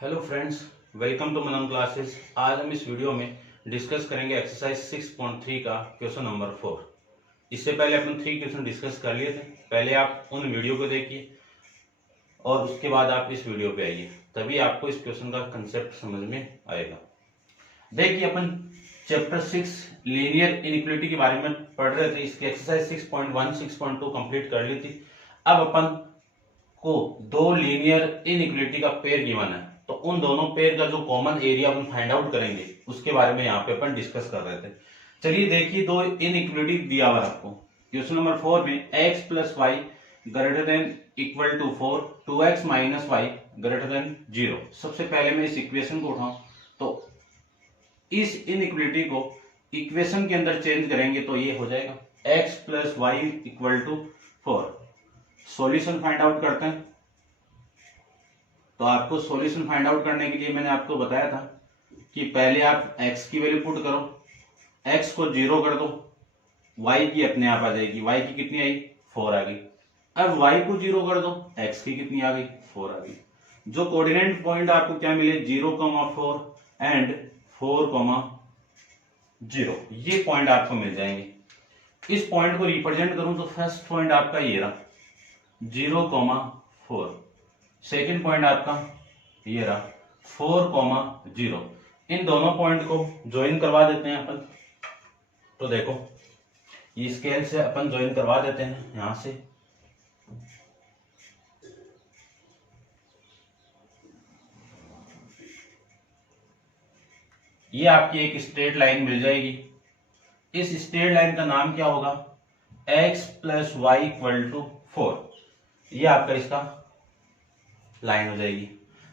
Hello friends, welcome to Manan classes. आज हम इस वीडियो में डिस्कस करेंगे एक्सरसाइज 6.3 का क्वेश्चन नंबर 4। इससे पहले अपन 3 क्वेश्चन डिस्कस कर लिए थे। पहले आप उन वीडियो को देखिए और उसके बाद आप इस वीडियो पे आइए, तभी आपको इस क्वेश्चन का कंसेप्ट समझ में आएगा। देखिए, अपन चैप्टर 6 लीनियर इनइक्वालिटी के बारे में पढ़ रहे थे। इसकी एक्सरसाइज 6.1 6.2 कंप्लीट कर ली थी। अब अपन को दो लीनियर इनइक्वालिटी का पेयर गिवन है, तो उन दोनों पेयर का जो कॉमन एरिया अपन फाइंड आउट करेंगे उसके बारे में यहाँ पे अपन डिस्कस कर रहे थे। चलिए देखिए, दो इनइक्वालिटी दिया हुआ है आपको क्वेश्चन नंबर 4 में। x plus y greater than equal to 4, 2x minus y greater than 0। सबसे पहले मैं इस इक्वेशन को उठाऊं तो इस इनइक्वालिटी को इक्वेशन के अंदर चेंज करेंगे तो ये हो जाएगा x plus y equal to 4। Solution find out करते हैं। तो आपको सॉल्यूशन फाइंड आउट करने के लिए मैंने आपको बताया था कि पहले आप x की वैल्यू पुट करो, x को 0 कर दो, y की अपने आप आ जाएगी। y की कितनी आई? 4 आ गई। अब y को 0 कर दो, x की कितनी आ गई? 4 आ गई। जो कोऑर्डिनेट पॉइंट आपको क्या मिले? 0,4 एंड 4,0, ये पॉइंट आपको मिल जाएंगे। इस पॉइंट को रिप्रेजेंट करूं तो फर्स्ट पॉइंट आपका ये रहा 0,4, सेकेंड पॉइंट आपका ये रहा 4,0। इन दोनों पॉइंट को ज्वाइन करवा देते हैं अपन। तो देखो, ये स्केल से अपन ज्वाइन करवा देते हैं यहां से। ये आपकी एक स्ट्रेट लाइन मिल जाएगी। इस स्ट्रेट लाइन का नाम क्या होगा? x plus y equal to 4। ये आपका इसका लाइन हो जाएगी।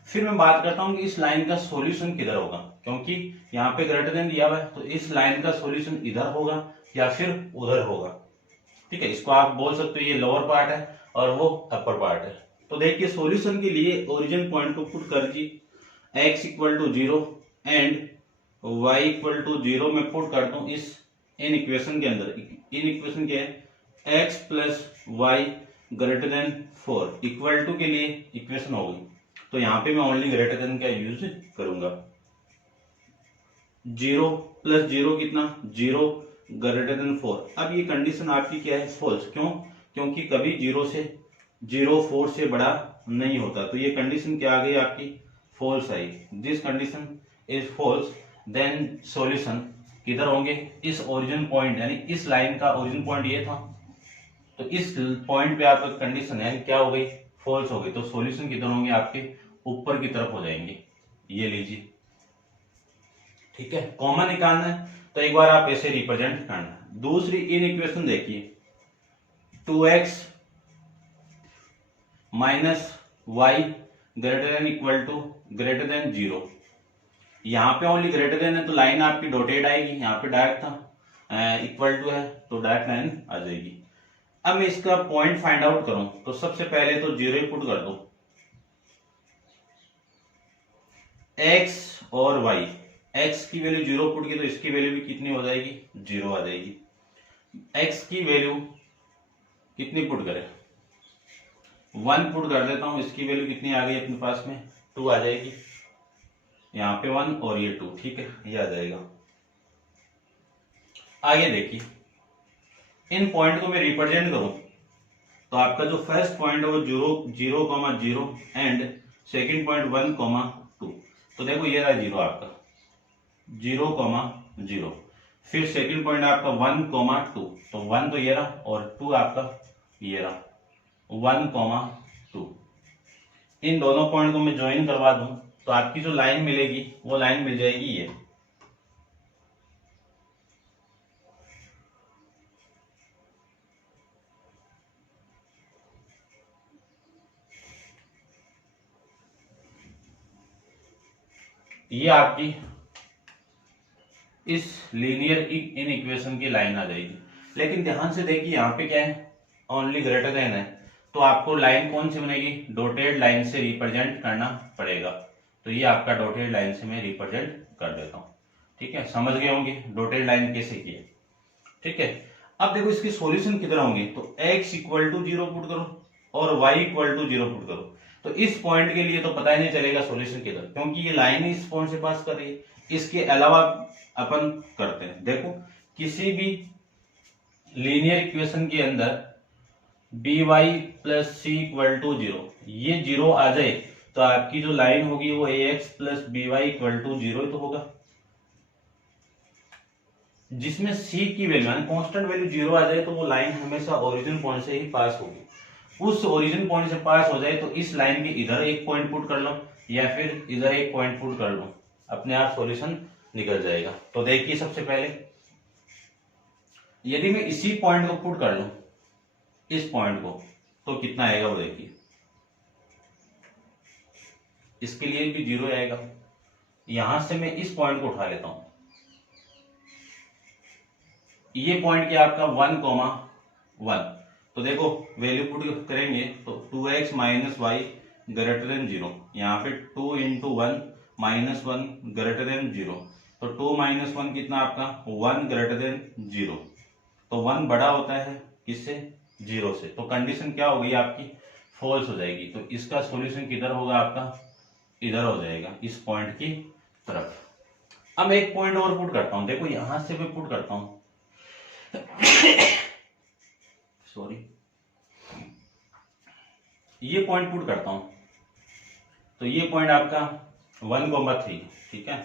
फिर मैं बात करता हूं कि इस लाइन का सॉल्यूशन किधर होगा, क्योंकि यहाँ पे ग्रेटर देन दिया हुआ है, तो इस लाइन का सॉल्यूशन इधर होगा या फिर उधर होगा। ठीक है, इसको आप बोल सकते हो ये लोअर पार्ट है और वो अपर पार्ट है। तो देखिए, सॉल्यूशन के लिए ओरिजिन पॉइंट को पुट कर दी, x equal to 0 and y equal to 0 में पुट करता हूं इस इन इक्वेशन के अंदर। इन इक्वेशन क्या है? x plus y greater than 4 equal to के लिए इक्वेशन होगी, तो यहां पे मैं ओनली ग्रेटर देन का यूज करूंगा। 0 प्लस 0 कितना? 0 ग्रेटर देन 4। अब ये कंडीशन आपकी क्या है? फॉल्स। क्यों? क्योंकि कभी 0 4 से बड़ा नहीं होता, तो ये कंडीशन क्या आ गई आपकी? फॉल्स आई। This condition is false, then solution किधर होंगे? इस ओरिजिन पॉइंट, यानी इस लाइन का ओरिजिन पॉइंट ये था, तो इस पॉइंट पे आपका कंडीशन है क्या हो गई? फॉल्स हो गई। तो सॉल्यूशन किधर होंगे? आपके ऊपर की तरफ हो जाएंगे। ये लीजिए, ठीक है। कॉमन निकालना है तो एक बार आप ऐसे रिप्रेजेंट करना। दूसरी इन इक्वेशन देखिए, 2x minus y greater than equal to greater than 0। यहाँ पे ओनली ग्रेटर देन है तो लाइन आपकी डॉटेड आएगी। यहाँ पे डायरेक्ट था, इक्वल टू है तो डायरेक्ट लाइन आ जाएगी। अब मैं इसका पॉइंट फाइंड आउट करूं तो सबसे पहले तो 0 ही पुट कर दो। x और y, x की वैल्यू 0 पुट की तो इसकी वैल्यू भी कितनी हो जाएगी? 0 आ जाएगी। x की वैल्यू कितनी पुट करें? 1 पुट कर देता हूं, इसकी वैल्यू कितनी आ गई अपने पास में? 2 आ जाएगी। यहाँ पे 1 और ये 2, ठीक है, ये आ जाएगा। आगे देखिए, इन पॉइंट को मैं रिप्रेजेंट करूं तो आपका जो फर्स्ट पॉइंट है वो 0,0 एंड सेकंड पॉइंट 1,2। तो देखो ये रहा 0 आपका 0,0, फिर सेकंड पॉइंट आपका 1,2। तो 1 तो ये रहा और 2 आपका ये रहा 1,2। इन दोनों पॉइंट को मैं ज्वाइन करवा दूं तो आपकी जो लाइन मिलेगी वो लाइन मिल जाएगी ये आपकी इस लीनियर इन इक्वेशन की लाइन आ जाएगी। लेकिन ध्यान से देखिए, यहाँ पे क्या है? ओनली ग्रेटर देन है, तो आपको लाइन कौन सी बनेगी? डॉटेड लाइन से रिप्रेजेंट करना पड़ेगा। तो ये आपका डॉटेड लाइन से मैं रिप्रेजेंट कर देता हूँ। ठीक है, समझ गए होंगे डॉटेड लाइन कैसे की है। ठीक है, अब देखो इसके सॉल्यूशन किधर होंगे? तो x इक्वल टू 0 पुट करो और y इक्वल टू 0 पुट करो। तो इस पॉइंट के लिए तो पता ही नहीं चलेगा सॉल्यूशन किधर, क्योंकि ये लाइन ही इस पॉइंट से पास कर रही है। इसके अलावा अपन करते हैं, देखो किसी भी लीनियर इक्वेशन के अंदर B Y plus C equal to zero, ये जीरो आ जाए तो आपकी जो लाइन होगी वो A X plus B Y equal to zero तो होगा, जिसमें सी की वैल्यू यानी कांस्टेंट वैल्यू जीरो आ जाए तो वो लाइन हमेशा ओरिजिन पॉइंट से ही पास होगी। उस ओरिजिन पॉइंट से पास हो जाए तो इस लाइन के इधर एक पॉइंट पुट कर लो या फिर इधर एक पॉइंट पुट कर लो, अपने आप सॉल्यूशन निकल जाएगा। तो देखिए सबसे पहले यदि मैं इसी पॉइंट को पुट कर लूं, इस पॉइंट को, तो कितना आएगा वो देखिए, इसके लिए भी जीरो आएगा। यहां से मैं इस पॉइंट को उठा लेता हूं, ये पॉइंट क्या आपका 1,1, तो देखो वैल्यू पुट करेंगे तो 2x minus y greater than zero, यहाँ पे 2 into 1 minus 1 greater than zero, तो 2 माइनस 1 कितना आपका 1 ग्रेटर देन जीरो, तो 1 बड़ा होता है किससे, जीरो से, तो कंडीशन क्या हो गई आपकी, फॉल्स हो जाएगी। तो इसका सॉल्यूशन किधर होगा आपका, इधर हो जाएगा, इस पॉइंट की तरफ। अब एक पॉइंट और पुट करता हूं, देखो यहां से मैं पुट करता हूं सॉरी, ये पॉइंट पुट करता हूं, तो ये पॉइंट आपका 1,3, ठीक है,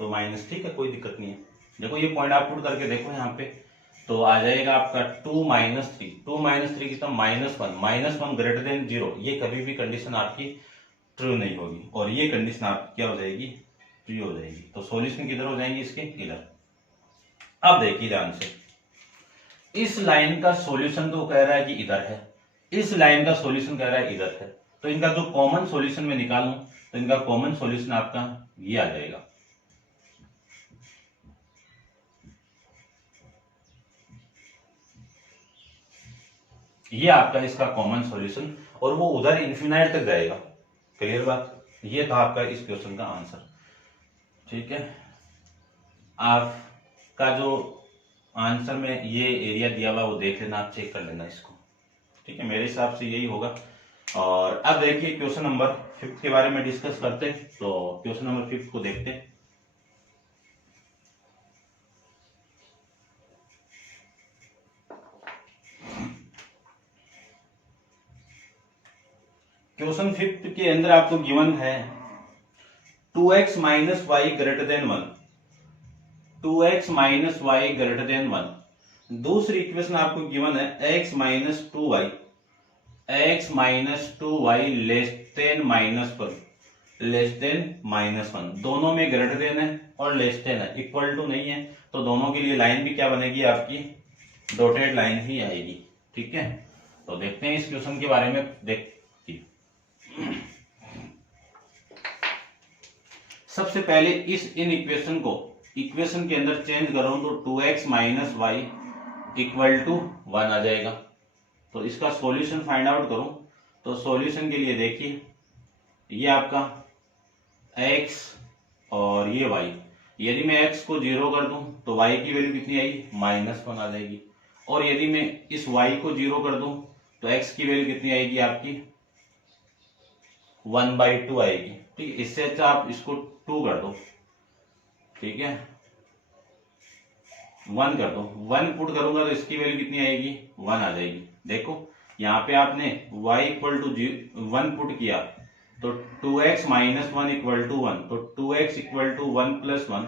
तो माइनस, ठीक है, कोई दिक्कत नहीं है। देखो ये पॉइंट आप पुट करके देखो यहाँ पे, तो आ जाएगा आपका 2 माइनस 3, 2 माइनस 3 कितना -1 ग्रेटर देन जीरो, ये कभी भी कंडीशन आपकी ट्रू नहीं होगी और ये कंडीशन आपकी क्या हो जाएगी, ट्रू हो जाएगी। तो सॉल्यूशन किधर हो जाएंगे इसके, इधर। अब देखिए ध्यान से, इस लाइन का सॉल्यूशन तो कह रहा है कि इधर है, इस लाइन का सॉल्यूशन कह रहा है इधर है, तो इनका जो कॉमन सॉल्यूशन में निकालूं तो इनका कॉमन सॉल्यूशन आपका ये आ जाएगा, ये आपका इसका कॉमन सॉल्यूशन, और वो उधर इन्फिनाइट तक जाएगा। क्लियर बात, ये था आपका इस क्वेश्चन का आंसर। ठीक है, आपका जो आंसर में ये एरिया दिया हुआ वो देख लेना, आप चेक कर लेना इसको। ठीक है, मेरे हिसाब से यही होगा। और अब देखिए क्वेश्चन नंबर 5 के बारे में डिस्कस करते हैं। तो क्वेश्चन नंबर 5 को देखते हैं। क्वेश्चन 5 के अंदर आपको गिवन है 2x minus y greater than 1, 2x minus y greater than 1। दूसरी इक्वेशन आपको गिवन है x minus 2y, x minus 2y less than -1, less than -1। दोनों में ग्रेटर देन है और लेस देन है, इक्वल टू नहीं है, तो दोनों के लिए लाइन भी क्या बनेगी आपकी, डॉटेड लाइन ही आएगी। ठीक है, तो देखते हैं इस क्वेश्चन के बारे में। देखिए सबसे पहले इन इक्वेशन को इक्वेशन के अंदर चेंज करूं तो 2x minus y equal to 1 आ जाएगा। तो इसका सॉल्यूशन फाइंड आउट करूं तो सॉल्यूशन के लिए देखिए, ये आपका x और ये y, यदि मैं x को 0 कर दूं तो y की वैल्यू कितनी आई, -1 आ जाएगी। और यदि मैं इस y को 0 कर दूं तो x की वैल्यू कितनी आएगी आपकी, 1/2 आएगी। ठीक है, इससे अच्छा आप इसको 2 कर दो। ठीक है, 1 कर दो, 1 पुट करूंगा तो इसकी वैल्यू कितनी आएगी, 1 आ जाएगी। देखो यहाँ पे आपने y इक्वल टू 1 पुट किया तो 2x माइनस 1 इक्वल टू 1, तो 2x इक्वल टू 1 प्लस 1,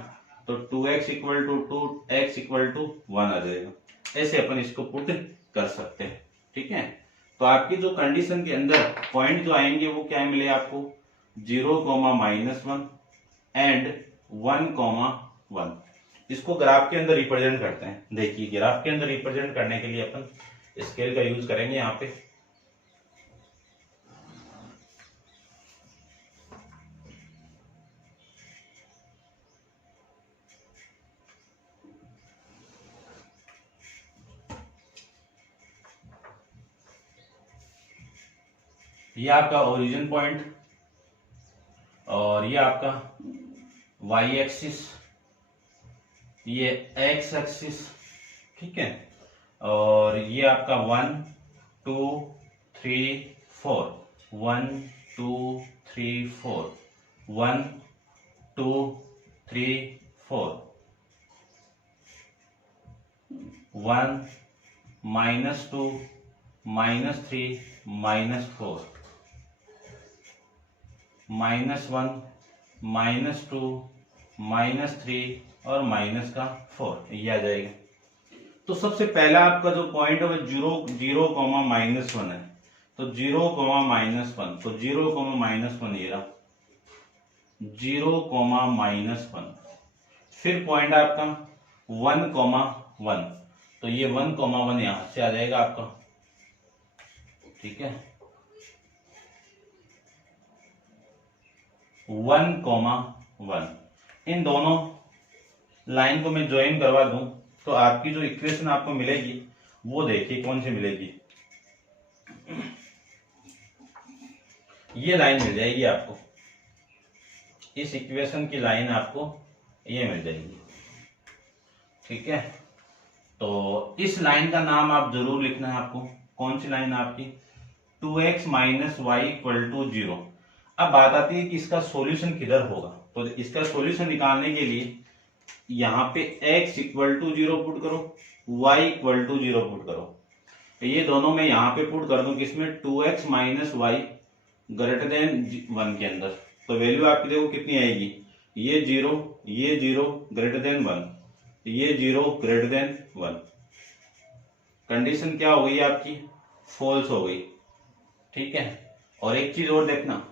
तो 2x equal to 2x equal to 1 आ जाएगा। ऐसे अपन इसको पुट कर सकते हैं। ठीक है, तो आपकी जो कंडीशन के अंदर पॉइंट जो आएंगे वो क्या मिले आपको, 0, -1 एंड 1, 1। इसको ग्राफ के अंदर रिप्रेजेंट करते हैं। देखिए ग्राफ के अंदर रिप्रेजेंट करने के लिए अपन स्केल का यूज करेंगे। यहाँ पे ये आपका ओरिजिन पॉइंट और ये आपका वाई एक्सिस, ये एक्स एक्सिस। ठीक है, और ये आपका 1, 2, 3, 4, 1, 2 3 4, 1 2 3 4, 1 -2 -3 -4, -1 -2 -3 और -4, ये आ जाएगा। तो सबसे पहला आपका जो पॉइंट है वो 0 कॉमा -1 है, तो 0 कॉमा -1, तो 0 कॉमा -1 ये रहा, 0 कॉमा -1। फिर पॉइंट आपका 1 कॉमा 1, तो ये 1 कॉमा 1 यहां से आ जाएगा आपका, ठीक है। 1 कॉमा 1, इन दोनों लाइन को मैं ज्वाइन करवा दूं तो आपकी जो इक्वेशन आपको मिलेगी वो देखिए कौन सी मिलेगी। ये लाइन मिल जाएगी आपको, इस इक्वेशन की लाइन आपको ये मिल जाएगी, ठीक है। तो इस लाइन का नाम आप जरूर लिखना है आपको। कौन सी लाइन आपकी? 2x - y = 0। अब बात आती है कि इसका सॉल्यूशन किधर होगा। तो इसका सॉल्यूशन निकालने के लिए यहाँ पे x = 0 पुट करो, y = 0 पुट करो। तो ये दोनों मैं यहाँ पे पुट कर दूं किसमें? 2x - y > 1 के अंदर। तो वैल्यू आपकी देखो कितनी आएगी, ये 0 > 1, ये 0 > 1। कंडीशन क्या हो गई आपकी? फॉल्स हो गई, ठीक है। और एक चीज और देखना,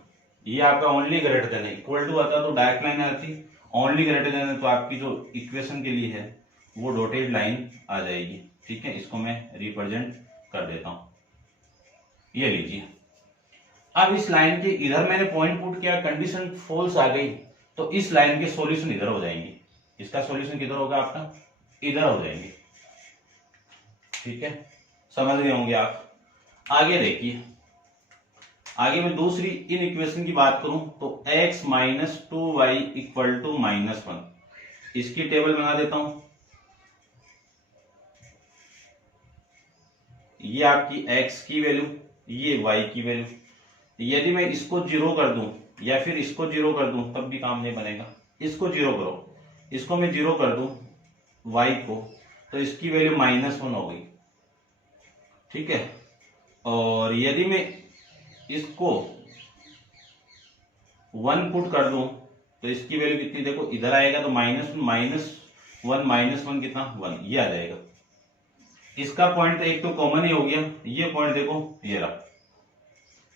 ये आपका ओनली ग्रेटर देन है, इक्वल टू आता तो डायरेक्ट लाइन आती, ओनली ग्रेटर देन है तो आपकी जो इक्वेशन के लिए है वो डॉटेड लाइन आ जाएगी, ठीक है। इसको मैं रिप्रेजेंट कर देता हूं, ये लीजिए। अब इस लाइन के इधर मैंने पॉइंट पुट किया, कंडीशन फॉल्स आ गई, तो इस लाइन के सॉल्यूशन इधर हो जाएंगे। इसका सॉल्यूशन किधर होगा आपका? इधर हो जाएंगे, ठीक है। समझ गए होंगे आप। आगे देखिए, आगे मैं दूसरी इन इक्वेशन की बात करूं तो x - 2y = -1, इसकी टेबल बना देता हूं। ये आपकी x की वैल्यू, ये y की वैल्यू। यदि मैं इसको 0 कर दूं या फिर इसको 0 कर दूं तब भी काम नहीं बनेगा। इसको 0 करो, इसको मैं 0 कर दूं y को, तो इसकी वैल्यू -1 हो गई, ठीक है। और यदि मैं इसको 1 पुट कर दूं तो इसकी वैल्यू कितनी देखो, इधर आएगा तो -1 कितना? 1, ये आ जाएगा। इसका पॉइंट एक तो कॉमन ही हो गया, ये पॉइंट देखो ये रहा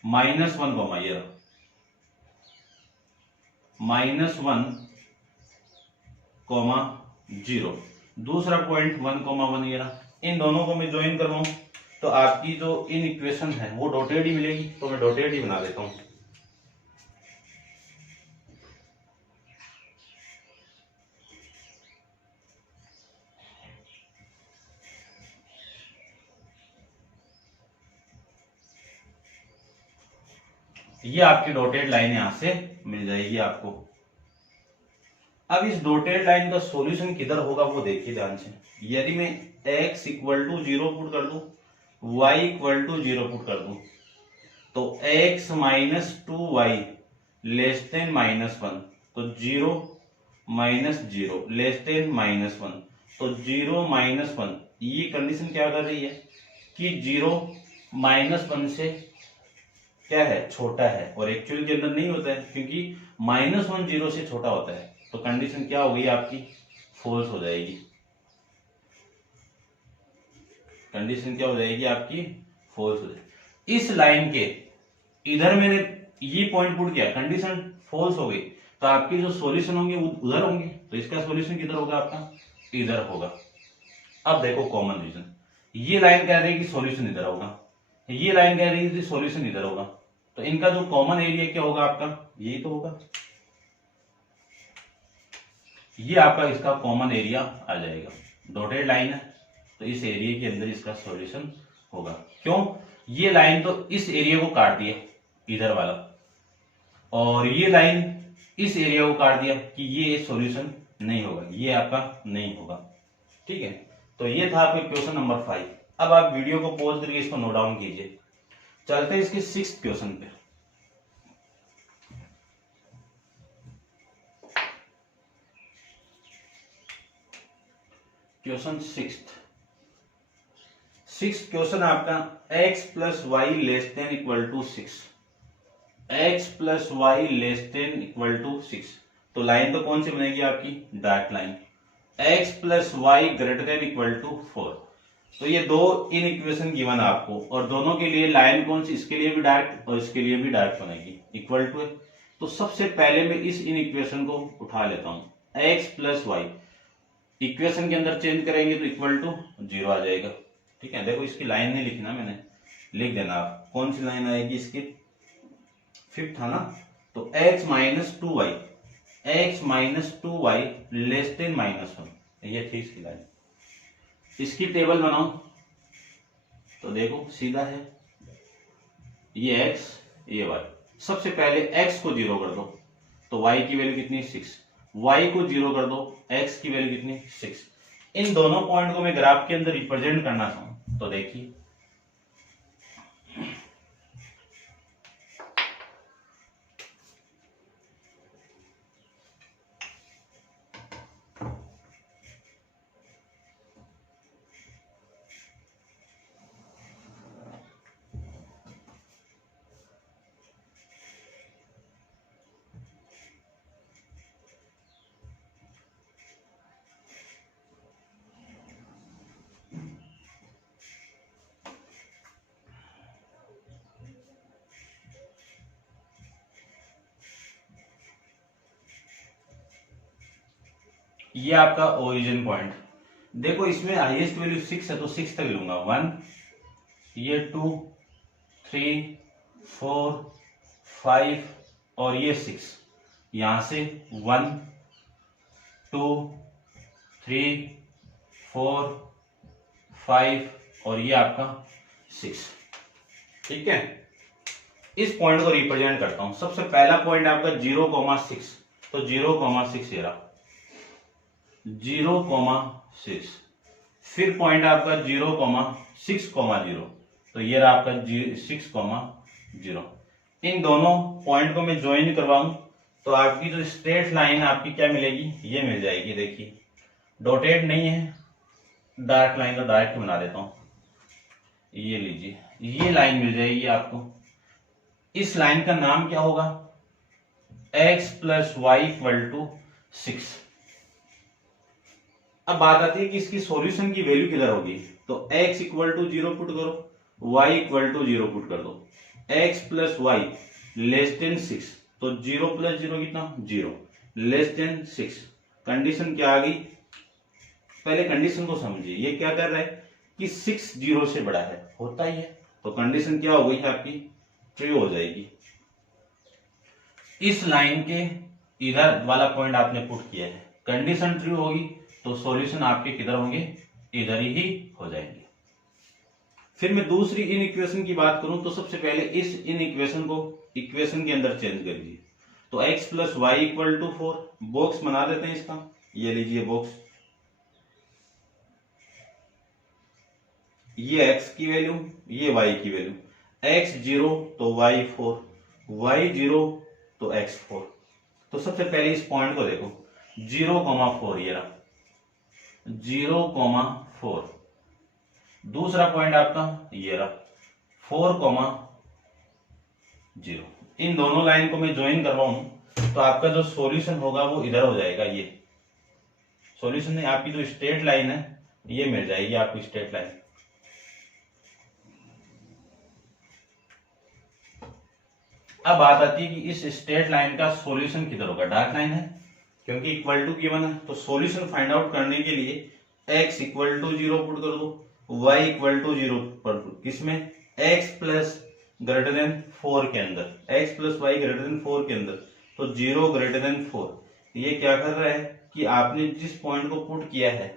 -1 कॉमा, ये रहा -1, 0। दूसरा पॉइंट 1, 1 ये रहा। इन दोनों को मैं ज्वाइन करवाऊं तो आपकी जो इन इक्वेशन है वो डॉटेड ही मिलेगी, तो मैं डॉटेड ही बना देता हूं। ये आपकी डॉटेड लाइन यहां से मिल जाएगी आपको। अब इस डॉटेड लाइन का सॉल्यूशन किधर होगा वो देखिए ध्यान से। यदि मैं x = 0 पुट कर दूं, y = 0 पुट कर दूं, तो x - 2y <-1, तो 0 - 0 <-1, तो 0 - 1। ये कंडीशन क्या कर रही है कि 0 - 1 से क्या है? छोटा है, और एक्चुअल के अंदर नहीं होता है क्योंकि -1 0 से छोटा होता है। तो कंडीशन क्या हो गई आपकी? फॉल्स हो जाएगी। कंडीशन क्या हो जाएगी आपकी? फॉल्स हो जाएगी। इस लाइन के इधर मैंने ये पॉइंट पुट किया, कंडीशन फॉल्स हो गई, तो आपके जो सॉल्यूशन होंगे वो उधर होंगे, तो इसका सॉल्यूशन किधर होगा आपका? इधर होगा। अब देखो कॉमन रीजन, ये लाइन कह रही है कि सॉल्यूशन इधर होगा, ये लाइन कह रही है कि सॉल्यूशन इधर होगा, तो इनका जो कॉमन एरिया क्या होगा आपका? यही तो होगा, ये आपका इसका कॉमन एरिया आ जाएगा। डॉटेड लाइन है तो इस एरिया के अंदर इसका सॉल्यूशन होगा। क्यों? ये लाइन तो इस एरिया को काट दिया, इधर वाला, और ये लाइन इस एरिया को काट दिया कि ये सॉल्यूशन नहीं होगा, ये आपका नहीं होगा, ठीक है। तो ये था आपका क्वेश्चन नंबर 5। अब आप वीडियो को पॉज करके इसको नोट डाउन कीजिए। चलते हैं इसके 6th क्वेश्चन पे। क्वेश्चन सिक्स क्वेश्चन आपका x plus y less than equal to 6, x plus y less than equal to 6। तो लाइन तो कौन सी बनेगी आपकी, dark line. x plus y greater than equal to 4। तो ये दो इन इक्वेशन गिवन आपको, और दोनों के लिए लाइन कौन सी, इसके लिए भी डार्क और इसके लिए भी डार्क बनेगी, इक्वल टू है। तो सबसे पहले मैं इस इन इक्वेशन को उठा लेता हूं, x प्लस वाई इक्वेशन के अंदर चेंज करेंगे तो इक्वल टू 0 आ जाएगा। ठीक है, देखो इसकी लाइन नहीं लिखना, मैंने लिख देना आप, कौन सी लाइन आएगी इसकी, फिफ्थ था ना। तो x minus two y less than -1, ये थी इसकी लाइन। इसकी टेबल बनाओ तो देखो सीधा है, ये x ये y। सबसे पहले x को 0 कर दो तो y की वैल्यू कितनी, 6। y को 0 कर दो, x की वैल्यू कितनी, 6। इन दोनों पॉइंट को मैं ग्राफ के अंदर रिप्रेजेंट करना चाहूं तो देखिए, ये आपका ओरिजिन पॉइंट। देखो इसमें हाईएस्ट वैल्यू 6 है तो 6 तक लूंगा, 1, ये 2, 3, 4, 5 और ये 6। यहां से 1, 2, 3, 4, 5 और ये आपका 6। ठीक है, इस पॉइंट को रिप्रेजेंट करता हूं। सबसे पहला पॉइंट आपका 0,6, तो 0,6 ये रहा, 0,6। फिर पॉइंट आपका 0,6,0, तो ये रहा आपका 6,0। इन दोनों पॉइंट को मैं ज्वाइन करवाऊं तो आपकी जो स्ट्रेट लाइन आपकी क्या मिलेगी, ये मिल जाएगी। देखिए डॉटेड नहीं है, डार्क लाइन का डायरेक्ट बना देता हूं, ये लीजिए, ये लाइन मिल जाएगी आपको। इस लाइन का नाम क्या होगा, x plus y equal to 6। अब बात आती है कि इसकी सॉल्यूशन की वैल्यू किधर होगी, तो x इक्वल टू 0 पुट करो, y इक्वल टू 0 पुट कर दो। x plus y less than 6, तो 0 प्लस 0 कितना, 0, लेस देन 6। कंडीशन क्या आ गई, पहले कंडीशन को समझिए, ये क्या कर रहा है कि 6 0 से बड़ा है, होता ही है, तो कंडीशन क्या हो गई आपकी, ट्रू हो जाएगी। इस लाइन के इधर वाला पॉइंट आपने पुट किया है, कंडीशन ट्रू होगी तो सॉल्यूशन आपके किधर होंगे, इधर ही हो जाएंगे। फिर मैं दूसरी इन इक्वेशन की बात करूं तो सबसे पहले इस इन इक्वेशन को इक्वेशन के अंदर चेंज कर लीजिए। तो x plus y equal to 4, box बना देते हैं इसका, ये लीजिए बॉक्स, ये x की वैल्यू, ये y की वैल्यू, x 0 तो y 4, y 0 तो x 4। तो सबसे पहले इस पॉइंट को देखो, 0,4 ये रहा, 0,4। दूसरा पॉइंट आपका ये रहा 4,0। इन दोनों लाइन को मैं ज्वाइन करवाऊं तो आपका जो सॉल्यूशन होगा वो इधर हो जाएगा, ये सॉल्यूशन नहीं, आपकी जो स्ट्रेट लाइन है ये मिल जाएगी आपकी स्ट्रेट लाइन। अब बात आती है कि इस स्ट्रेट लाइन का सॉल्यूशन किधर होगा, डार्क लाइन है, क्योंकि इक्वल टू गिवन है, तो सॉल्यूशन फाइंड आउट करने के लिए x इक्वल टू 0 पुट कर दो, y इक्वल टू 0 पुट दो, किसमें, x प्लस ग्रेटर देन 4 के अंदर, x plus y greater than 4 के अंदर, तो 0 ग्रेटर देन 4। ये क्या कर रहा है कि आपने जिस पॉइंट को पुट किया है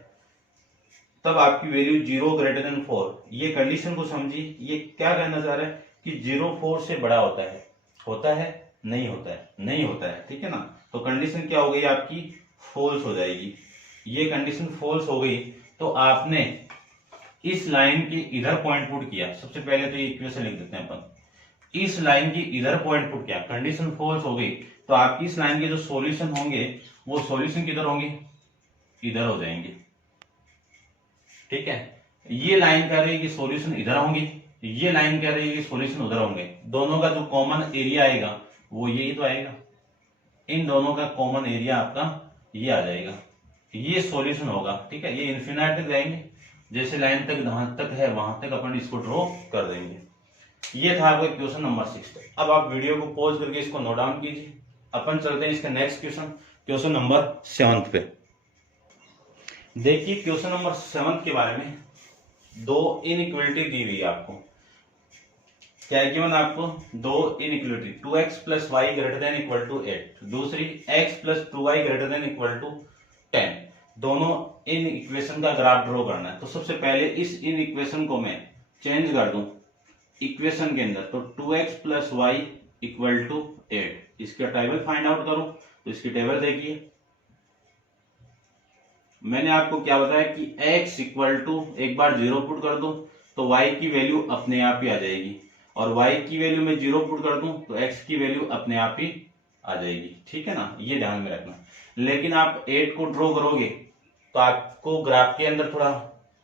तब आपकी वैल्यू 0 ग्रेटर देन 4। ये कंडीशन को समझिए, ये क्या कहना चाह रहा है कि 0 4 से बड़ा होता है, होता है नहीं होता है, नहीं होता है, ठीक है ना। तो कंडीशन क्या हो गई आपकी, फॉल्स हो जाएगी। ये कंडीशन फॉल्स हो गई तो आपने इस लाइन के इधर पॉइंट पुट किया। सबसे पहले तो ये इक्वेशन लिख देते हैं अपन, इस लाइन की इधर पॉइंट पुट किया, कंडीशन फॉल्स हो गई तो आपकी इस लाइन के जो सॉल्यूशन होंगे वो सॉल्यूशन किधर होंगे, इधर हो जाएंगे। ठीक है। ये लाइन कह रही है कि सॉल्यूशन इधर होंगे, ये लाइन कह रही है कि सॉल्यूशन उधर होंगे। दोनों का जो कॉमन एरिया आएगा वो यही तो आएगा, इन दोनों का कॉमन एरिया आपका ये आ जाएगा, ये सॉल्यूशन होगा। ठीक है, ये इन्फिनाइट तक जाएंगे, जैसे लाइन तक जहां तक है वहां तक अपन इसको ड्रॉ कर देंगे। ये था आपका क्वेश्चन नंबर 6। अब आप वीडियो को पॉज करके इसको नोट डाउन कीजिए। अपन चलते हैं इसका नेक्स्ट क्वेश्चन, क्वेश्चन नंबर 7 पे। देखिए क्वेश्चन नंबर 7 के बारे में दो इनइक्वालिटी दी हुई है आपको। क्या गिवन आपको? दो inequality 2x plus y greater than equal to 8, दूसरी x plus 2y greater than equal to 10। दोनों इन इक्वेशन का ग्राफ ड्रॉ करना है। तो सबसे पहले इस इन इक्वेशन को मैं चेंज कर दूं इक्वेशन के अंदर, तो 2x plus y equal to 8। इसका टेबल फाइंड आउट करूं तो इसकी टेबल देखिए, मैंने आपको क्या बताया कि x इक्वल टू एक बार 0 पुट कर दूं तो y की वैल्यू अपने आप ही आ जाएगी, और y की वैल्यू में 0 पुट कर दूं तो x की वैल्यू अपने आप ही आ जाएगी। ठीक है ना, ये ध्यान में रखना। लेकिन आप 8 को ड्रॉ करोगे तो आपको ग्राफ के अंदर थोड़ा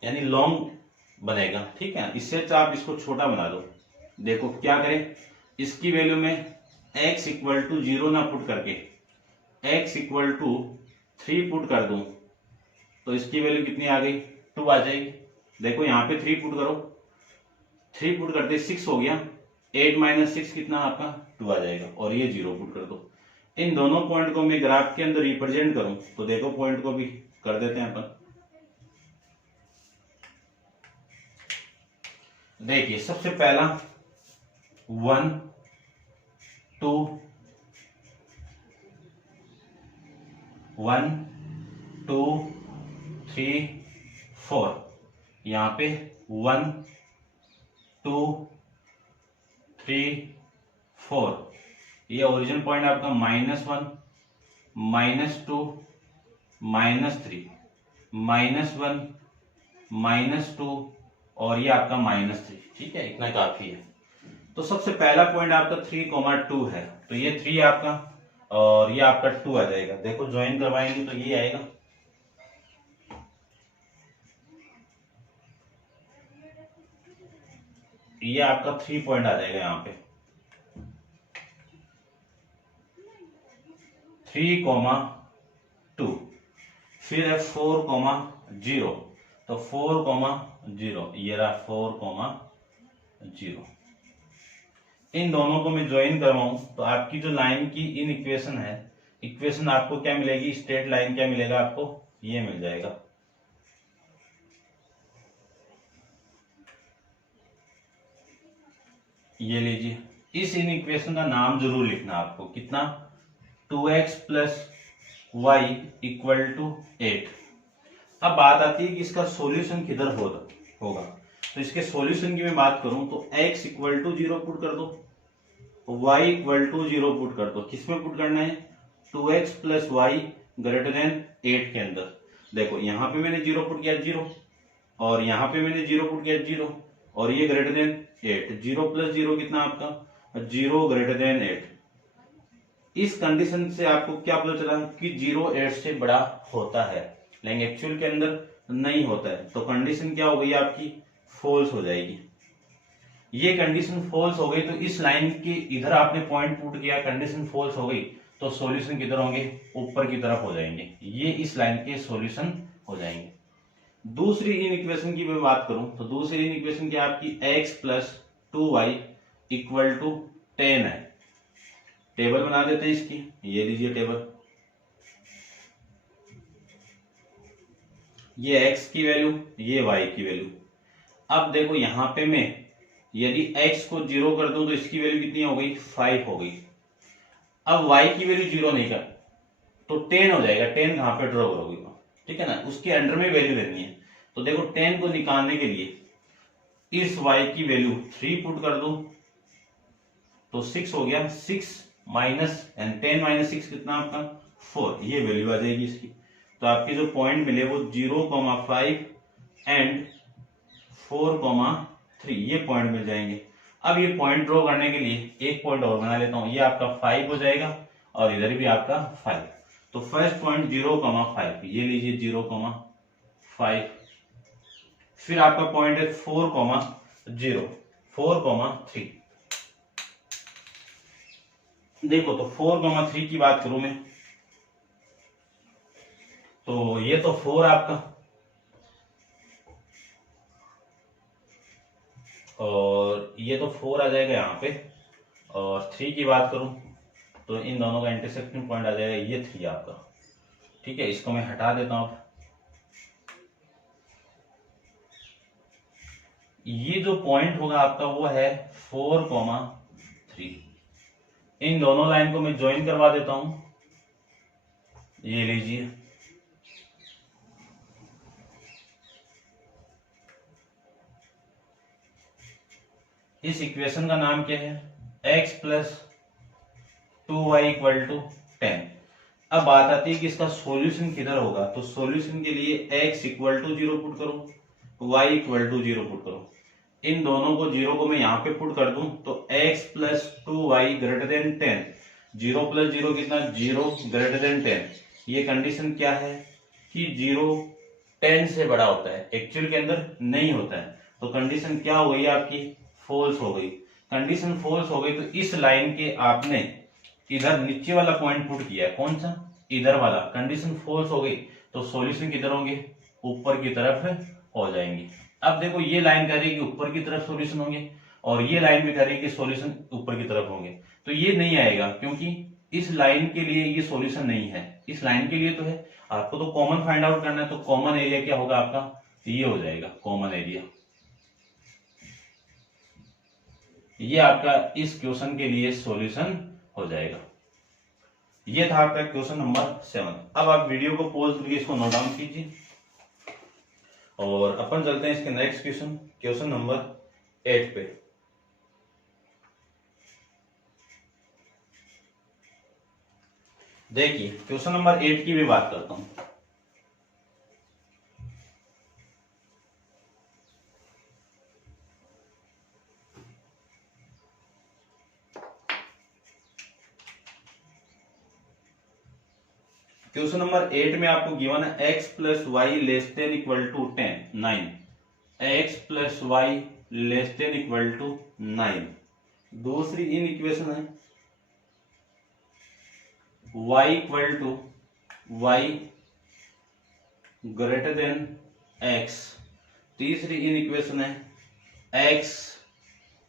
यानी लॉन्ग बनेगा। ठीक है, इससे तो आप इसको छोटा बना दो। देखो क्या करें, इसकी वैल्यू में x इक्वल टू 0 ना पुट करके x इक्वल टू 3 पुट कर दूं तो इसकी वैल्यू कितनी आ गई? 2 आ जाएगी। देखो यहाँ पे 3 पुट करो, 3 पुट करते 6 हो गया, 8 माइनस 6 कितना आपका? 2 आ जाएगा, और ये 0 पुट कर दो। इन दोनों पॉइंट को मैं ग्राफ के अंदर रिप्रेजेंट करूं तो देखो पॉइंट को भी कर देते हैं अपन। देखिए सबसे पहला 1 2 1 2 3 4, यहाँ पे 1 2 3 4, ये ओरिजिन पॉइंट आपका -1 -2 -3 -1 -2 और ये आपका -3। ठीक है, इतना काफी है। तो सबसे पहला पॉइंट आपका 3,2 है, तो ये 3 आपका और ये आपका 2 आ जाएगा। देखो ज्वाइन करवाएंगे तो ये आएगा, ये आपका 3 पॉइंट आ जाएगा यहाँ पे 3,2। फिर है 4,0, तो 4,0 ये रहा 4,0। इन दोनों को मैं ज्वाइन करवाऊं तो आपकी जो लाइन की इन इक्वेशन है, इक्वेशन आपको क्या मिलेगी? स्ट्रेट लाइन क्या मिलेगा आपको? ये मिल जाएगा। ये लीजिए, इस इन इक्वेशन का नाम जरूर लिखना आपको। कितना? 2x plus y equal to 8। अब बात आती है कि इसका सॉल्यूशन किधर होगा। तो इसके सॉल्यूशन की मैं बात करूं तो x इक्वल टू 0 पुट कर दो, y इक्वल टू 0 पुट कर दो। किसमें पुट करना है? 2x plus y greater then 8 के अंदर। देखो यहाँ पे मैंने 0 पुट किया 0, और यहाँ पे मैंने 0 पुट किया 0, और ये ग्रेटर देन 8। 0 प्लस 0 कितना आपका? 0 ग्रेटर देन 8। इस कंडीशन से आपको क्या पता चला कि 0 8 से बड़ा होता है, लेकिन एक्चुअल के अंदर नहीं होता है। तो कंडीशन क्या हो गई आपकी? फॉल्स हो जाएगी। ये कंडीशन फॉल्स हो गई तो इस लाइन के इधर आपने पॉइंट पुट किया, कंडीशन फॉल्स हो गई तो सॉल्यूशन किधर होंगे? ऊपर की तरफ हो जाएंगे। ये इस लाइन के सॉल्यूशन हो जाएंगे। दूसरी इन इक्वेशन की मैं बात करूं तो दूसरी इन इक्वेशन की आपकी x plus 2y equal to 10 है। टेबल बना देते हैं इसकी, ये लीजिए टेबल। ये x की वैल्यू, ये y की वैल्यू। अब देखो यहाँ पे मैं यदि x को 0 कर दूं तो इसकी वैल्यू कितनी हो गई? 5 हो गई। अब y की वैल्यू 0 नहीं कर तो 10 हो जाएगा। 10 कहां पे ड्रॉ करोगे? ठीक है ना, उसके अंडर में वैल्यू लेनी है। तो देखो 10 को निकालने के लिए इस y की वैल्यू 3 पुट कर दो तो 6 हो गया। 6 माइनस 10 माइनस 6 कितना आपका? 4। ये वैल्यू आ जाएगी इसकी। तो आपके जो पॉइंट मिले वो 0,5 एंड 4,3 ये पॉइंट मिल जाएंगे। अब ये पॉइंट ड्रॉ करने के लिए एक पॉइंट और बना लेता हूं। ये आपका 5 हो जाएगा और इधर भी आपका 5। तो फर्स्ट पॉइंट 0,5, ये लीजिए 0,5। फिर आपका पॉइंट है 4,0 4,3। देखो तो 4,3 की बात करूं मैं तो ये तो 4 आपका, और ये तो 4 आ जाएगा यहाँ पे, और 3 की बात करूं तो इन दोनों का इंटरसेक्टिंग पॉइंट आ जाएगा ये 3 आपका। ठीक है, इसको मैं हटा देता हूं। ये जो पॉइंट होगा आपका वो है 4,3। इन दोनों लाइन को मैं ज्वाइन करवा देता हूं, ये लीजिए। इस इक्वेशन का नाम क्या है, x plus 2y equal to 10। अब बात आती है कि इसका सॉल्यूशन किधर होगा, तो सॉल्यूशन के लिए x इक्वल टू 0 पुट करो, y इक्वल टू 0 पुट करो। इन दोनों को 0 को मैं यहाँ पे पुट कर दूं तो x plus 2y greater then 10, 0 plus 0 कितना, 0 ग्रेटर देन 10। ये कंडीशन क्या है कि 0 10 से बड़ा होता है, एक्चुअल के अंदर नहीं होता है। तो कंडीशन क्या हो गई आपकी, फॉल्स हो गई। कंडीशन फॉल्स हो गई तो इस लाइन के आपने इधर नीचे वाला पॉइंट पुट किया है, कौन सा, इधर वाला। कंडीशन फॉल्स हो गई तो सॉल्यूशन किधर होंगे, ऊपर की तरफ हो जाएंगे। अब देखो ये लाइन कह रही है कि ऊपर की तरफ सॉल्यूशन होंगे, और ये लाइन भी कह रही है कि सॉल्यूशन ऊपर की तरफ होंगे। तो ये नहीं आएगा क्योंकि इस लाइन के लिए ये सॉल्यूशन नहीं है, इस लाइन के लिए तो है। आपको तो कॉमन फाइंड आउट करना है, तो कॉमन एरिया क्या होगा आपका, ये हो जाएगा कॉमन एरिया। ये आपका इस क्वेश्चन के लिए सॉल्यूशन हो जाएगा। ये था आपका क्वेश्चन नंबर 7। अब आप वीडियो को पॉज करके इसको नोट डाउन कीजिए और अपन चलते हैं इसके नेक्स्ट क्वेश्चन, क्वेश्चन नंबर 8 पे। देखिए क्वेश्चन नंबर 8 की भी बात करता हूं। क्वेश्चन नंबर 8 में आपको गिवन है x plus y less than equal to 9, x plus y less than equal to 9। दूसरी इन इक्वेशन है y equal to y greater than x। तीसरी इन इक्वेशन है x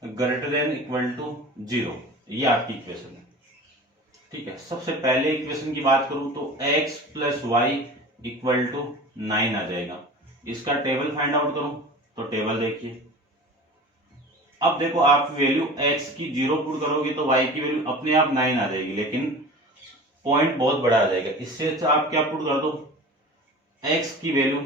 greater than equal to 0। ये आपकी equation है। ठीक है, सबसे पहले इक्वेशन की बात करूं तो x plus y equal to 9 आ जाएगा। इसका टेबल फाइंड आउट करूं तो टेबल देखिए। अब देखो आप वैल्यू x की 0 पुट करोगे तो y की वैल्यू अपने आप 9 आ जाएगी, लेकिन पॉइंट बहुत बड़ा आ जाएगा। इससे अच्छा आप क्या पुट कर दो, x की वैल्यू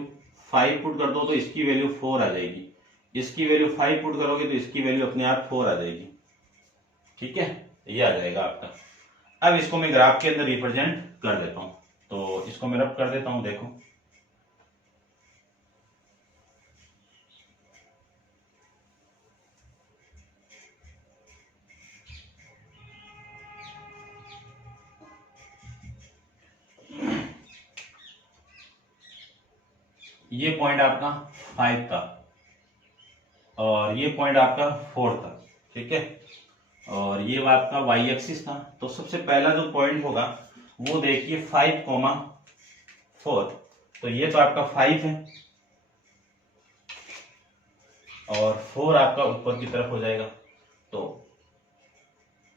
5 पुट कर दो तो इसकी वैल्यू 4 आ जाएगी। इसकी वैल्यू 5 पुट करोगे तो इसकी वैल्यू अपने आप 4 आ जाएगी। ठीक है, ये आ जाएगा आपका। अब इसको मैं ग्राफ के अंदर रिप्रेजेंट कर देता हूं, तो इसको मैं रब कर देता हूं। देखो ये पॉइंट आपका 5 था और ये पॉइंट आपका 4 था। ठीक है, और ये आपका वाई एक्सिस था। तो सबसे पहला जो पॉइंट होगा वो देखिए 5,4। तो ये तो आपका 5 है और 4 आपका ऊपर की तरफ हो जाएगा। तो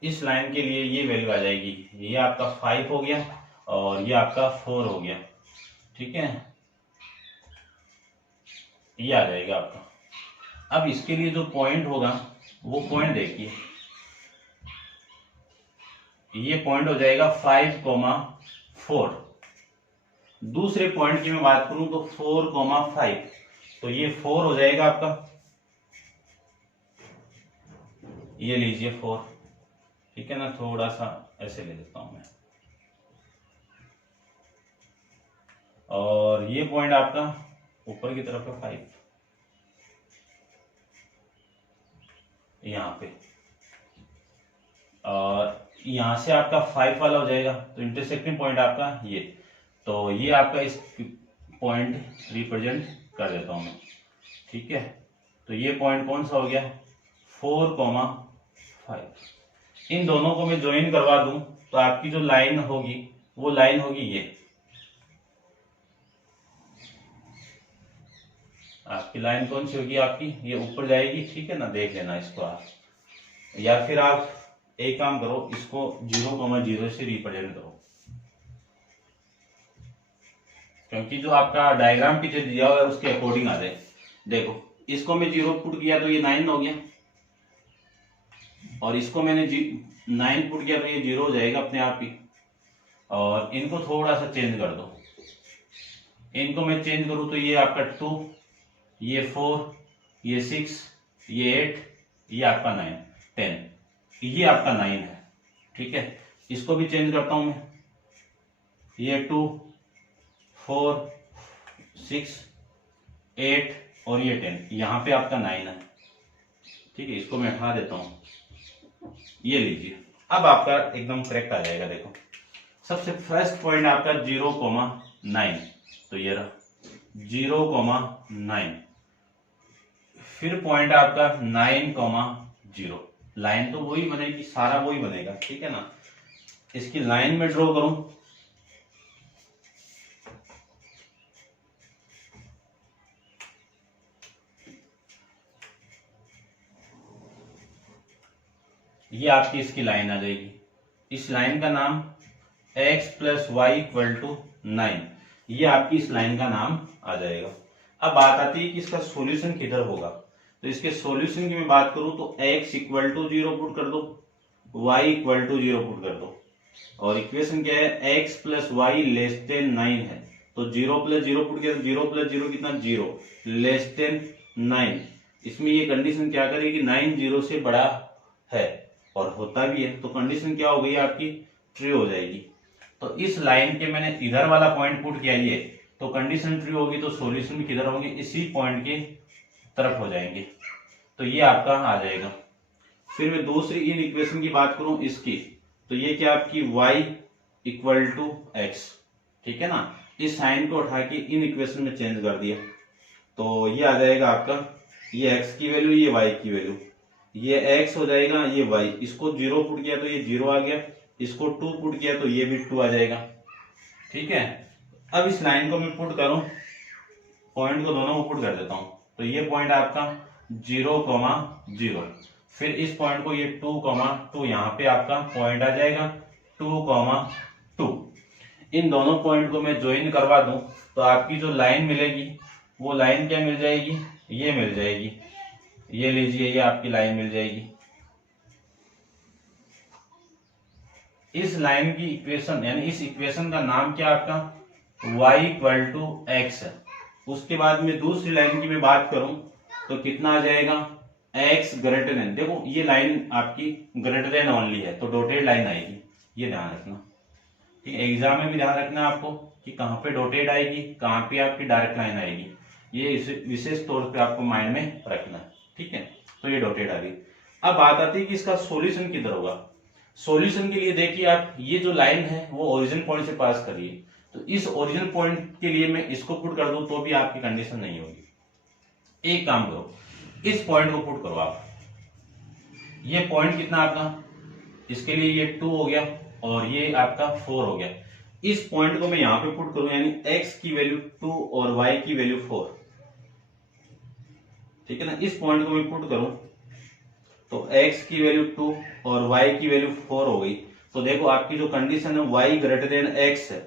इस लाइन के लिए ये वैल्यू आ जाएगी, ये आपका 5 हो गया और ये आपका 4 हो गया। ठीक है, ये आ जाएगा आपका। अब इसके लिए जो पॉइंट होगा वो पॉइंट देखिए, ये पॉइंट हो जाएगा 5,4। दूसरे पॉइंट की मैं बात करूं तो 4,5, तो ये 4 हो जाएगा आपका। ये लीजिए 4। ठीक है ना, थोड़ा सा ऐसे ले लेता हूं मैं, और ये पॉइंट आपका ऊपर की तरफ है 5 यहाँ पे, और यहां से आपका 5 वाला हो जाएगा। तो इंटरसेक्टिंग पॉइंट आपका ये, तो ये आपका इस पॉइंट रिप्रेजेंट कर देता हूं मैं। ठीक है, तो ये पॉइंट कौन सा हो गया 4,5। इन दोनों को मैं ज्वाइन करवा दूं तो आपकी जो लाइन होगी वो लाइन होगी ये, आपकी लाइन कौन सी होगी आपकी, ये ऊपर जाएगी। ठीक है ना, देख लेना इसको आप, या फिर आप एक काम करो, इसको 0,0 से रिप्रेजेंट करो, क्योंकि जो आपका डायग्राम पीछे दिया हुआ है उसके अकॉर्डिंग आ जाए। देखो इसको मैं 0 पुट किया तो ये 9 हो गया, और इसको मैंने 9 पुट किया तो ये 0 हो जाएगा अपने आप ही। और इनको थोड़ा सा चेंज कर दो, इनको मैं चेंज करूं तो ये आपका 2, ये 4, ये 6, ये 8, ये आपका 9, 10, ये आपका 9 है। ठीक है, इसको भी चेंज करता हूं मैं, ये 2, 4, 6, 8 और ये 10, यहां पे आपका 9 है। ठीक है, इसको मैं हटा देता हूं, ये लीजिए, अब आपका एकदम करेक्ट आ जाएगा। देखो सबसे फर्स्ट पॉइंट आपका 0,9, तो ये रहा 0,9, फिर पॉइंट आपका 9,0, लाइन तो वही बनेगी, सारा वही बनेगा। ठीक है ना, इसकी लाइन में ड्रॉ करूं, ये आपकी इसकी लाइन आ जाएगी। इस लाइन का नाम x + y = 9, ये आपकी इस लाइन का नाम आ जाएगा। अब बात आती है कि इसका सॉल्यूशन किधर होगा, तो इसके सॉल्यूशन की मैं बात करूं तो x = 0 पुट कर दो, y = 0 पुट कर दो, और इक्वेशन क्या है x + y < 9 है, तो 0 + 0 पुट किया तो 0 + 0 कितना 0 < 9। इसमें ये कंडीशन क्या करेगी, 9 0 से बड़ा है और होता भी है, तो कंडीशन क्या हो गई आपकी ट्रू हो जाएगी। तो इस लाइन के मैंने इधर वाला पॉइंट पुट किया ये, तो कंडीशन ट्रू होगी, तो सॉल्यूशन भी किधर होंगे, इसी पॉइंट के तरफ हो जाएंगे, तो ये आपका आ जाएगा। फिर मैं दूसरी इन इक्वेशन की बात करूं इसकी, तो ये क्या आपकी y = x। ठीक है ना, इस साइन को उठा के इन इक्वेशन में चेंज कर दिया, तो ये आ जाएगा आपका, ये x की वैल्यू, ये y की वैल्यू, ये x हो जाएगा, ये y, इसको 0 पुट किया तो ये 0 आ गया, इसको 2 पुट किया तो ये भी 2 आ जाएगा। ठीक है, अब इस लाइन को मैं पुट करूं, पॉइंट को दोनों को पुट कर देता हूं, तो ये पॉइंट आपका 0,0, फिर इस पॉइंट को ये 2,2, यहाँ पे आपका पॉइंट आ जाएगा 2,2। इन दोनों पॉइंट को मैं ज्वाइन करवा दूं तो आपकी जो लाइन मिलेगी वो लाइन क्या मिल जाएगी, ये मिल जाएगी, ये लीजिए, ये आपकी लाइन मिल जाएगी। इस लाइन की इक्वेशन यानी इस इक्वेशन का नाम क्या आपका y = x है। उसके बाद में दूसरी लाइन की मैं बात करूं तो कितना आ जाएगा x > देखो ये लाइन आपकी ग्रेटर ओनली है, तो डॉटेड लाइन आएगी, ये ध्यान रखना। ठीक है, एग्जाम में भी ध्यान रखना आपको कि कहाँ पे डॉटेड आएगी, कहाँ पे आपकी डायरेक्ट लाइन आएगी, ये विशेष तौर पे आपको माइंड में रखना है। ठीक है, तो ये डॉटेड आ गई। अब बात आती है कि इसका सॉल्यूशन किधर होगा। सॉल्यूशन के लिए देखिए आप, ये जो लाइन है वो ओरिजिन पॉइंट से पास कर रही है, तो इस ओरिजिन पॉइंट के लिए मैं इसको पुट कर दूं तो भी आपकी कंडीशन नहीं होगी। एक काम करो, इस पॉइंट को पुट करो आप, ये पॉइंट कितना आपका, इसके लिए ये 2 हो गया और ये आपका 4 हो गया। इस पॉइंट को मैं यहां पे पुट करूं, यानी x की वैल्यू 2 और y की वैल्यू 4। ठीक है ना, इस पॉइंट को मैं पुट करूं तो x की वैल्यू 2 और y की वैल्यू 4 हो गई। तो देखो आपकी जो कंडीशन है y > x है,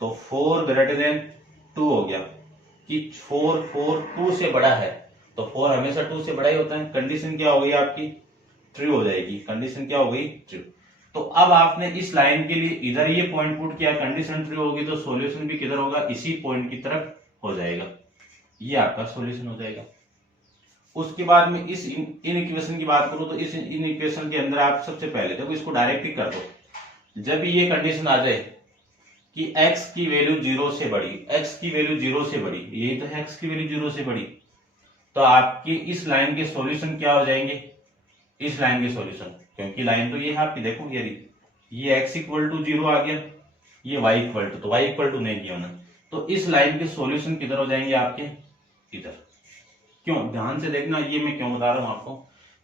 तो 4 > 2 हो गया कि 4 2 से बड़ा है, तो 4 हमेशा 2 से बड़ा ही होता है। कंडीशन क्या हो गई आपकी ट्रू हो जाएगी, कंडीशन क्या हो गई ट्रू। तो अब आपने इस लाइन के लिए इधर ये पॉइंट पुट किया, कंडीशन ट्रू होगी, तो सॉल्यूशन भी किधर होगा, इसी पॉइंट की तरफ हो जाएगा, ये आपका सॉल्यूशन हो जाएगा। उसके बाद में इस इन इक्वेशन की बात करूं तो इस इन इक्वेशन के अंदर आप सबसे पहले देखो इसको डायरेक्ट ही कर दो। जब ये कंडीशन आ जाए कि x की वैल्यू 0 से बड़ी, x की वैल्यू 0 से बड़ी, यही तो है x की वैल्यू 0 से बड़ी, तो आपकी इस लाइन के सॉल्यूशन क्या हो जाएंगे, इस लाइन के सॉल्यूशन, क्योंकि लाइन तो ये है आपकी, देखो ये x = 0 आ गया, ये y = तो y = नहीं किया ना, तो इस लाइन के सॉल्यूशन किधर हो जाएंगे आपके इधर। क्यों, ध्यान से देखना, ये मैं क्यों बता रहा हूँ आपको,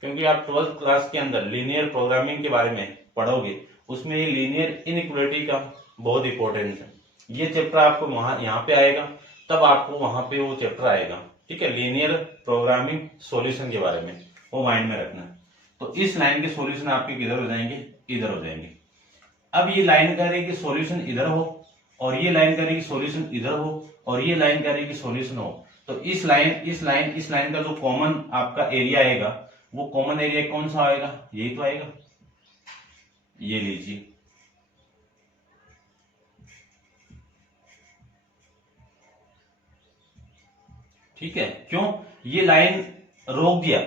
क्योंकि आप 12th क्लास के अंदर लीनियर प्रोग्रामिंग के बारे में पढ़ोगे, उसमें ये लीनियर इनइक्वालिटी का बहुत इंपॉर्टेंस है। ये चैप्टर आपको वहां यहाँ पे आएगा, तब आपको वहां पे वो चैप्टर आएगा, ठीक है, लीनियर प्रोग्रामिंग सॉल्यूशन के बारे में, वो माइंड में रखना। तो इस लाइन के सॉल्यूशन आपके किधर हो जाएंगे, इधर हो जाएंगे। अब ये लाइन कह रही है कि सॉल्यूशन इधर हो, और ये लाइन कह रही है कि सॉल्यूशन इधर हो, और ये लाइन कह रही है कि सॉल्यूशन हो। तो इस लाइन का जो कॉमन आपका एरिया आएगा, वो कॉमन एरिया कौन सा आएगा, यही तो आएगा, ये लीजिए। ठीक है, क्यों, ये लाइन रोक दिया,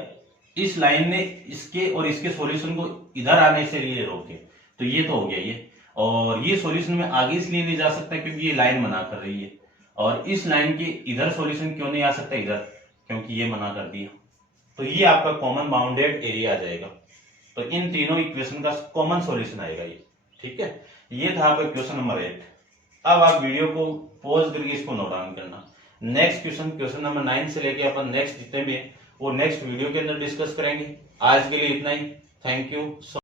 इस लाइन ने इसके और इसके सॉल्यूशन को इधर आने से लिए रोक दिया, तो ये तो हो गया ये। और ये सॉल्यूशन में आगे इसलिए नहीं जा सकता क्योंकि ये लाइन मना कर रही है, और इस लाइन के इधर सॉल्यूशन क्यों नहीं आ सकता इधर, क्योंकि ये मना कर दिया। तो ये आपका कॉमन बाउंडेड एरिया आ जाएगा। तो इन तीनों इक्वेशन का कॉमन सॉल्यूशन आएगा ये, ठीक है। ये था आपका क्वेश्चन नंबर 8। अब आप वीडियो को पॉज करके इसको नोट डाउन करना। नेक्स्ट क्वेश्चन नंबर 9 से लेके अपन नेक्स्ट जितने भी वो नेक्स्ट वीडियो के अंदर डिस्कस करेंगे। आज के लिए इतना ही। Thank you.